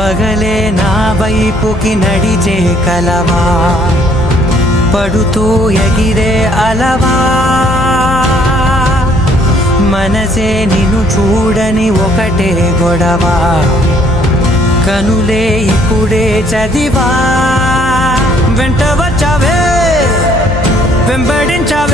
పగలే నా వైపుకి నడిచే కలవా, పడుతూ ఎగిరే అలవా, మనసే నిన్ను చూడని ఒకటే గొడవ, కనులే ఇప్పుడే చదివా, వెంట వచ్చావే వెంబడించావే